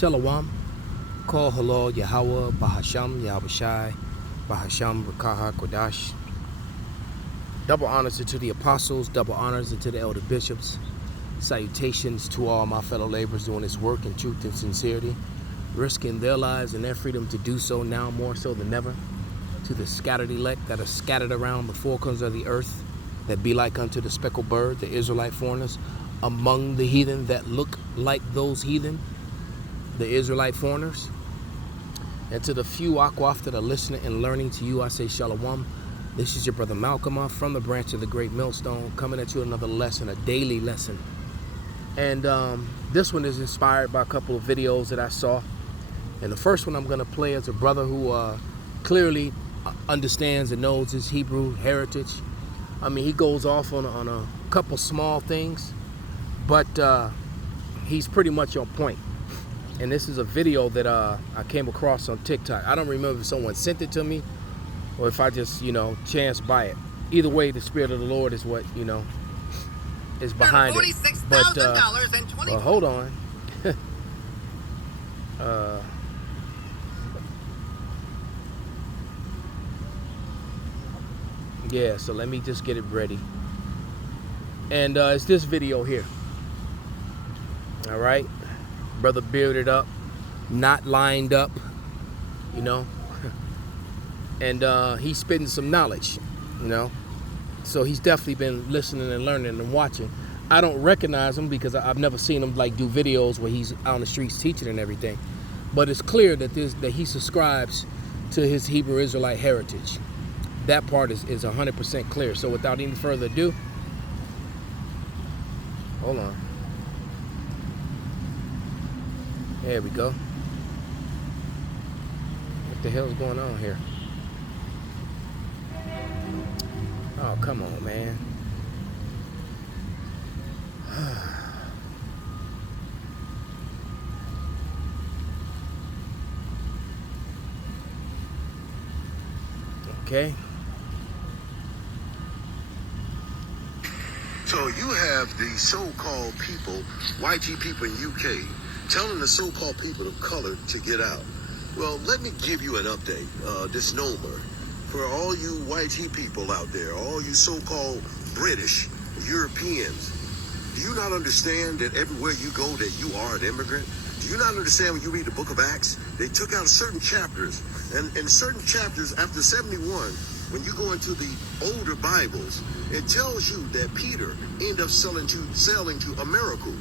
Shalom, Kol Halal Yahweh, Bahasham, Yahushai, Bahasham, Rakaha, Kodash. Double honors to the apostles, double honors to the elder bishops. Salutations to all my fellow laborers doing this work in truth and sincerity, risking their lives and their freedom to do so now more so than ever. To the scattered elect that are scattered around the four corners of the earth, that be like unto the speckled bird, the Israelite foreigners, among the heathen that look like those heathen, the Israelite foreigners. And to the few Akwaf that are listening and learning to you, I say Shalom. This is your brother Malcolm from the branch of the Great Millstone, coming at you another lesson, a daily lesson. And this one is inspired by a couple of videos that I saw. And the first one I'm going to play is a brother who clearly understands and knows his Hebrew heritage. I mean, he goes off on a couple small things, but he's pretty much on point. And this is a video that I came across on TikTok. I don't remember if someone sent it to me or if I just, chanced by it. Either way, the Spirit of the Lord is what, is behind it. But, well, hold on. Yeah, so let me just get it ready. And it's this video here. All right. Brother bearded up, not lined up, and he's spitting some knowledge, So he's definitely been listening and learning and watching. I don't recognize him because I've never seen him do videos where he's out on the streets teaching and everything. But it's clear that he subscribes to his Hebrew Israelite heritage. That part is 100% clear. So without any further ado, hold on. There we go. What the hell's going on here? Oh, come on, man. Okay. So you have the so-called people, white people in UK, telling the so-called people of color to get out. Well, let me give you an update, misnomer. For all you white people out there, all you so-called British, Europeans, do you not understand that everywhere you go that you are an immigrant? Do you not understand when you read the book of Acts, they took out certain chapters, and in certain chapters after 71, when you go into the older Bibles, it tells you that Peter ended up sailing to America.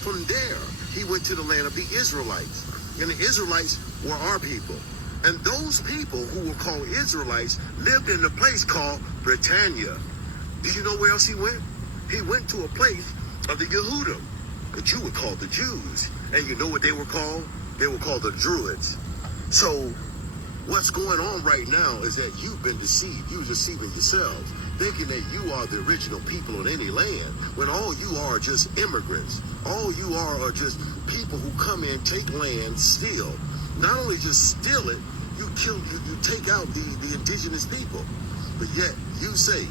From there, he went to the land of the Israelites. And the Israelites were our people. And those people who were called Israelites lived in a place called Britannia. Do you know where else he went? He went to a place of the Yehudim, that you would call the Jews. And you know what they were called? They were called the Druids. So what's going on right now is that you've been deceived. You're deceiving yourselves, thinking that you are the original people on any land, when all you are just immigrants. All you are just people who come in, take land, steal. Not only just steal it, you take out the indigenous people. But yet you say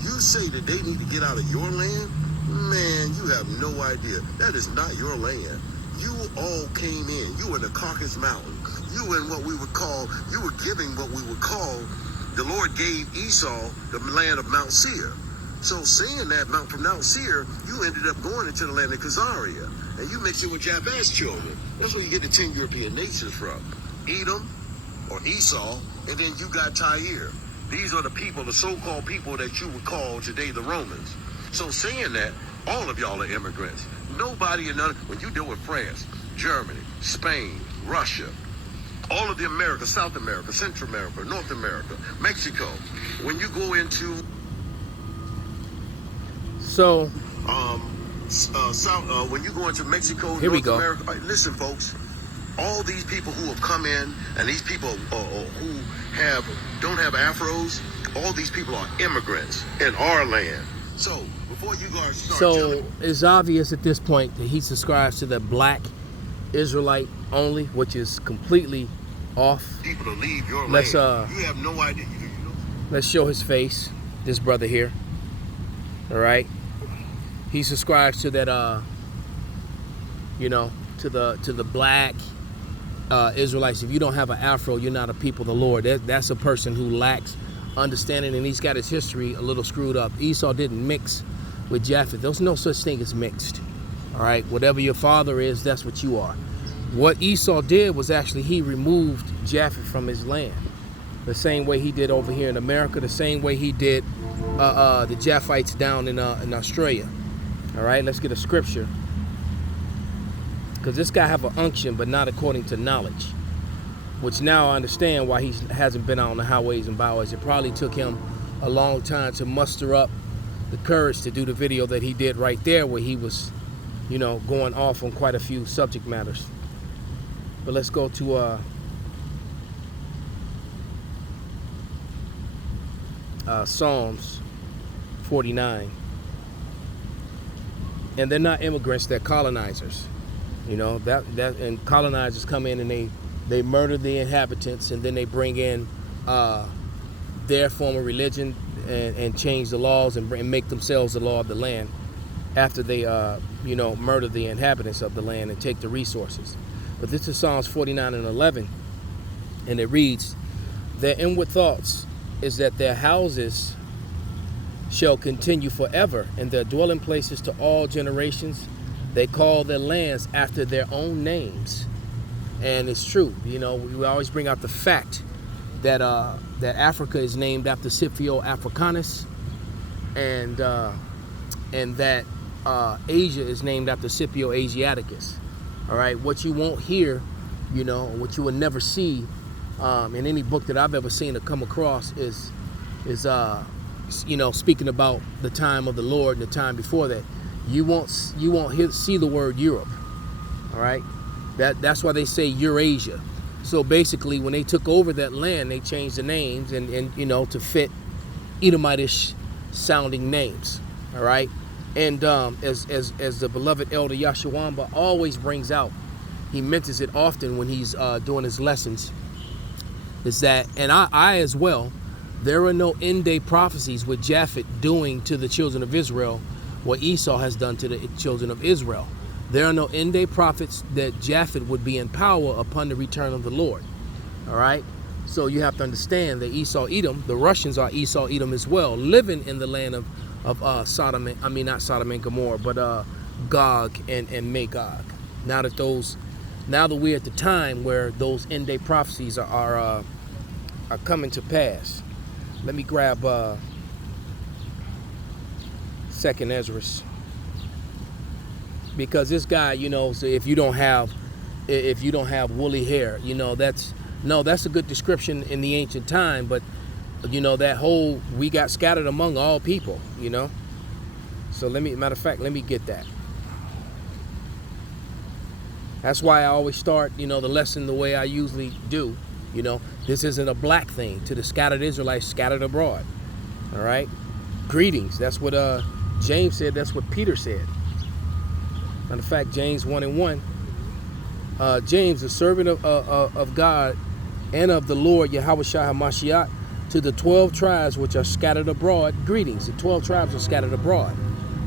that they need to get out of your land? Man, you have no idea. That is not your land. You all came in. You were in the Caucus mountain. You were in what we would call, you were giving what we would call, the Lord gave Esau the land of Mt Sier. So saying that from Mount Sier, you ended up going into the land of Khazaria. And you mix it with Jabez children. That's where you get the 10 European nations from. Edom or Esau, and then you got Tyre. These are the people, the so-called people that you would call today the Romans. So saying that, all of y'all are immigrants. Nobody in none, when you deal with France, Germany, Spain, Russia, all of the America, South America, Central America, North America, Mexico, when you go into when you go into Mexico, here North America, listen, folks, all these people who have come in, and these people who don't have afros, all these people are immigrants in our land. So before you guys start it's obvious at this point that he subscribes to the black Israelite only, which is completely off. People to leave your land. You have no idea. Let's show his face. This brother here. All right. He subscribes to that to the black Israelites. If you don't have an afro, you're not a people of the Lord. That's a person who lacks understanding, and he's got his history a little screwed up. Esau didn't mix with Japheth. There's no such thing as mixed. All right, whatever your father is, that's what you are. What Esau did was actually he removed Japheth from his land, the same way he did over here in America, the same way he did the Japhites down in Australia. All right, let's get a scripture, because this guy have an unction, but not according to knowledge, which now I understand why he hasn't been out on the highways and byways. It probably took him a long time to muster up the courage to do the video that he did right there, where he was, going off on quite a few subject matters. But let's go to Psalms 49. And they're not immigrants, they're colonizers. And colonizers come in and they murder the inhabitants, and then they bring in their form of religion and change the laws and make themselves the law of the land after they murder the inhabitants of the land and take the resources. But this is Psalms 49 and 11, and it reads, "Their inward thoughts is that their houses shall continue forever, and their dwelling places to all generations. They call their lands after their own names." And it's true. We always bring out the fact that that Africa is named after Scipio Africanus, and that Asia is named after Scipio Asiaticus. All right, what you won't hear, what you will never see in any book that I've ever seen or come across is speaking about the time of the Lord and the time before that. You won't see the word Europe. All right, that's why they say Eurasia. So basically, when they took over that land, they changed the names and to fit Edomitish sounding names. All right. And as the beloved elder Yashawamba always brings out, he mentions it often when he's doing his lessons, is that, and I as well, there are no end-day prophecies with Japheth doing to the children of Israel what Esau has done to the children of Israel. There are no end-day prophets that Japheth would be in power upon the return of the Lord. All right? So you have to understand that Esau, Edom, the Russians are Esau, Edom as well, living in the land of Sodom, not Sodom and Gomorrah, but Gog and Magog. Now that we're at the time where those end-day prophecies are coming to pass. Let me grab 2nd Ezra, because this guy, so if you don't have woolly hair, that's a good description in the ancient time, but that whole, we got scattered among all people, So matter of fact, let me get that. That's why I always start, the lesson the way I usually do. This isn't a black thing to the scattered Israelites scattered abroad. All right. Greetings. That's what James said. That's what Peter said. Matter of fact, James 1 and 1. James, the servant of God and of the Lord Yahushua HaMashiach, to the 12 tribes which are scattered abroad, greetings. The 12 tribes are scattered abroad.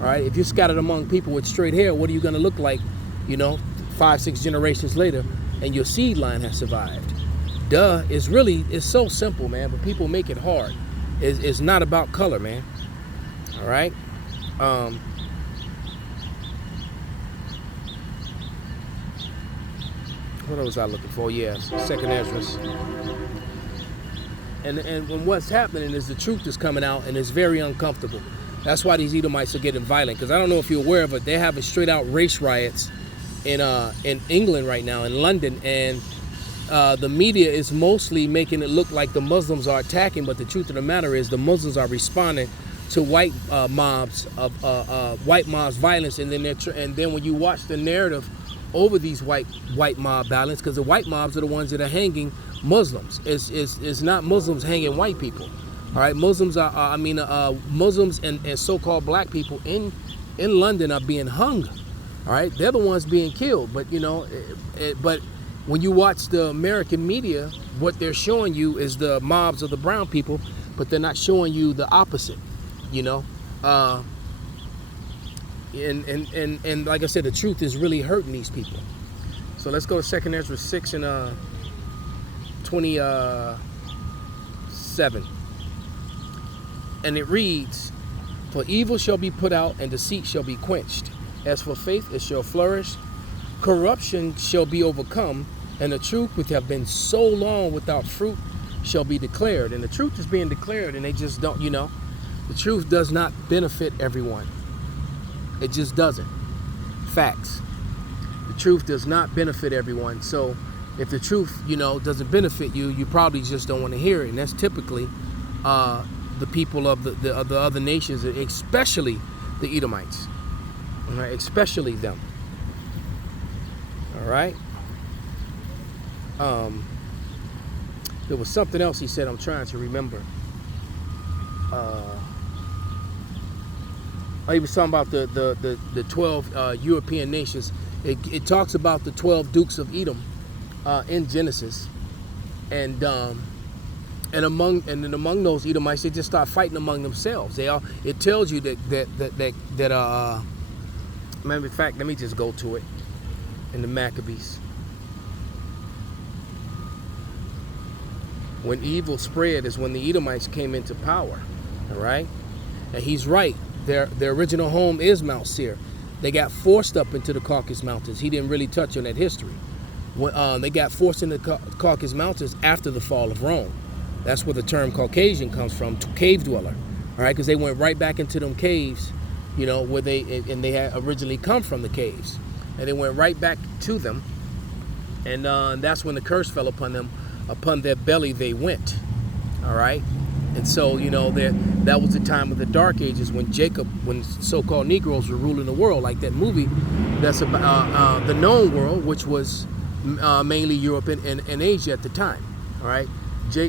All right. If you're scattered among people with straight hair, what are you going to look like, 5-6 generations later, and your seed line has survived? Duh. It's so simple, man, but people make it hard. It's not about color, man. All right. What was I looking for? Yes, 2nd Ezra. And what's happening is the truth is coming out, and it's very uncomfortable. That's why these Edomites are getting violent. Because I don't know if you're aware of it, they're having straight out race riots in England right now, in London, and the media is mostly making it look like the Muslims are attacking, but the truth of the matter is the Muslims are responding to white mobs violence, and then when you watch the narrative over these white mob violence, because the white mobs are the ones that are hanging Muslims. It's not Muslims hanging white people. All right, Muslims Muslims and so-called black people in London are being hung. All right, they're the ones being killed. But but when you watch the American media, what they're showing you is the mobs of the brown people, but they're not showing you the opposite. And like I said, the truth is really hurting these people. So let's go to 2 Ezra 6 and 27. And it reads, "For evil shall be put out, and deceit shall be quenched. As for faith, it shall flourish. Corruption shall be overcome, and the truth, which have been so long without fruit, shall be declared." And the truth is being declared, and they just don't, the truth does not benefit everyone. It just doesn't. Facts. The truth does not benefit everyone. So if the truth, doesn't benefit you, you probably just don't want to hear it. And that's typically the people of the other nations, especially the Edomites. All right, especially them. All right. There was something else he said. I'm trying to remember. He was talking about the 12 European nations. It talks about the 12 dukes of Edom in Genesis, and among those Edomites, they just start fighting among themselves. It tells you that matter of fact, let me just go to it in the Maccabees. When evil spread is when the Edomites came into power. All right, and he's right. Their original home is Mt Sier. They got forced up into the Caucus Mountains. He didn't really touch on that history. They got forced into the Caucus Mountains after the fall of Rome. That's where the term Caucasian comes from, cave dweller. All right, because they went right back into them caves, where they had originally come from, the caves, and they went right back to them, and that's when the curse fell upon them. Upon their belly they went. All right. And so, that was the time of the Dark Ages when so-called Negroes were ruling the world, like that movie that's about the known world, which was mainly Europe and Asia at the time. All right,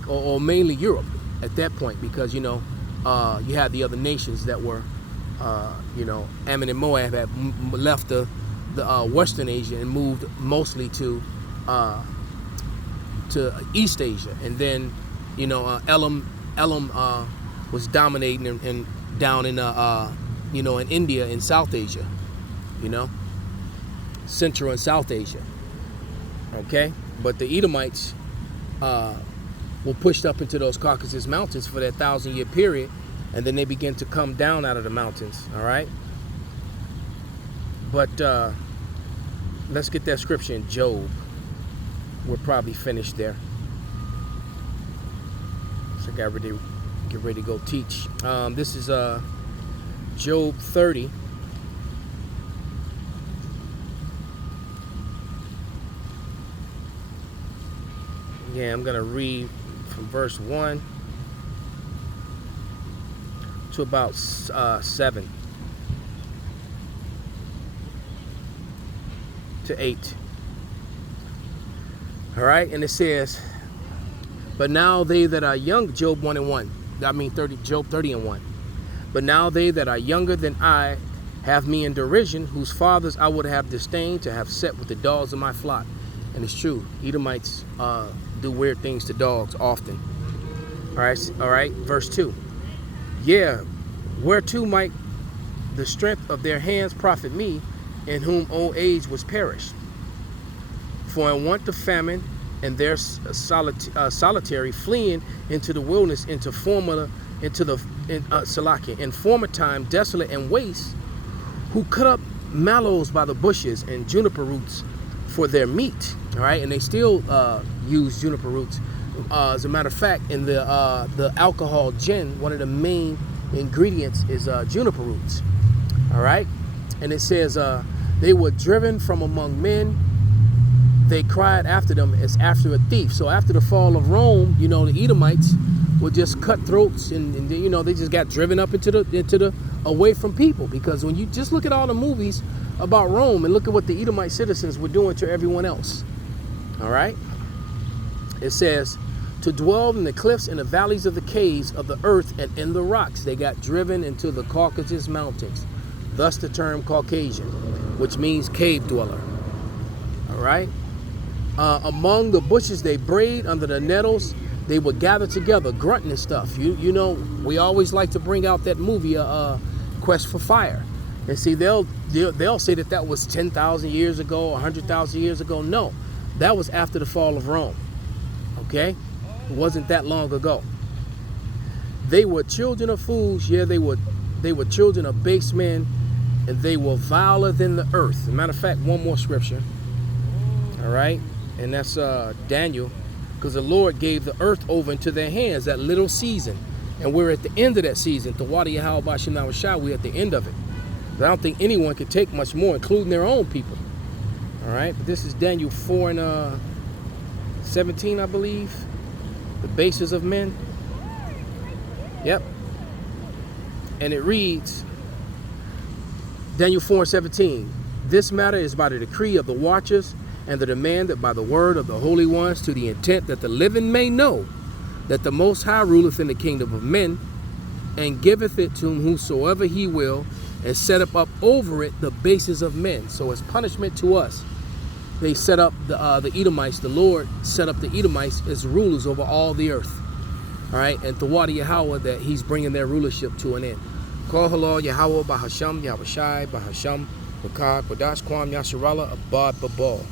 or mainly Europe at that point, because you had the other nations that were, Ammon and Moab had left the Western Asia and moved mostly to East Asia, and then Elam was dominating and down in in India and South Asia, Central and South Asia. Okay, but the Edomites were pushed up into those Caucasus Mountains for that 1,000-year period, and then they began to come down out of the mountains. All right, but let's get that scripture in Job. We're probably finished there. So get ready to go teach. This is Job 30. Yeah, I'm gonna read from verse 1 to about 7 to 8. All right, and it says, "But now they that are young," Job 1 and 1. Job 30 and 1. "But now they that are younger than I have me in derision, whose fathers I would have disdained to have set with the dogs of my flock." And it's true. Edomites do weird things to dogs often. All right. Verse 2. "Yeah, whereto might the strength of their hands profit me, in whom old age was perished? For in want of famine, and their solitary fleeing into the wilderness, in former time desolate and waste, who cut up mallows by the bushes and juniper roots for their meat." All right, and they still use juniper roots. As a matter of fact, in the alcohol gin, one of the main ingredients is juniper roots. All right, and it says they were driven from among men. They cried after them as after a thief. So after the fall of Rome, the Edomites would just cut throats, and they just got driven up into the away from people. Because when you just look at all the movies about Rome and look at what the Edomite citizens were doing to everyone else. All right. It says, "To dwell in the cliffs and the valleys of the caves of the earth and in the rocks." They got driven into the Caucasus Mountains. Thus the term Caucasian, which means cave dweller. All right. "Among the bushes they brayed, under the nettles they would gather together," grunting and stuff. We always like to bring out that movie, Quest for Fire. And see, they'll say that was 10,000 years ago, 100,000 years ago. No, that was after the fall of Rome. Okay, it wasn't that long ago. They were children of fools. Yeah, they were children of base men, and they were viler than the earth. As a matter of fact, one more scripture. All right, and that's Daniel, because the Lord gave the earth over into their hands that little season, and we're at the end of that season. The water Yahweh Bashim Nawashah, we're at the end of it. I don't think anyone could take much more, including their own people. All right, but this is Daniel 4 and 17, I believe. The basis of men. Yep. And it reads, Daniel 4 and 17. This matter is by the decree of the watchers and the demand that by the word of the holy ones, to the intent that the living may know that the Most High ruleth in the kingdom of men, and giveth it to whosoever he will, and set up over it the bases of men. So as punishment to us, they set up the Edomites. The Lord set up the Edomites as rulers over all the earth. All right, and Tawadi Yahweh, that he's bringing their rulership to an end. Call halal Yahweh Bahasham Yahushai Bahasham Bakar Kodash Kwam Yasharala Abad Babal.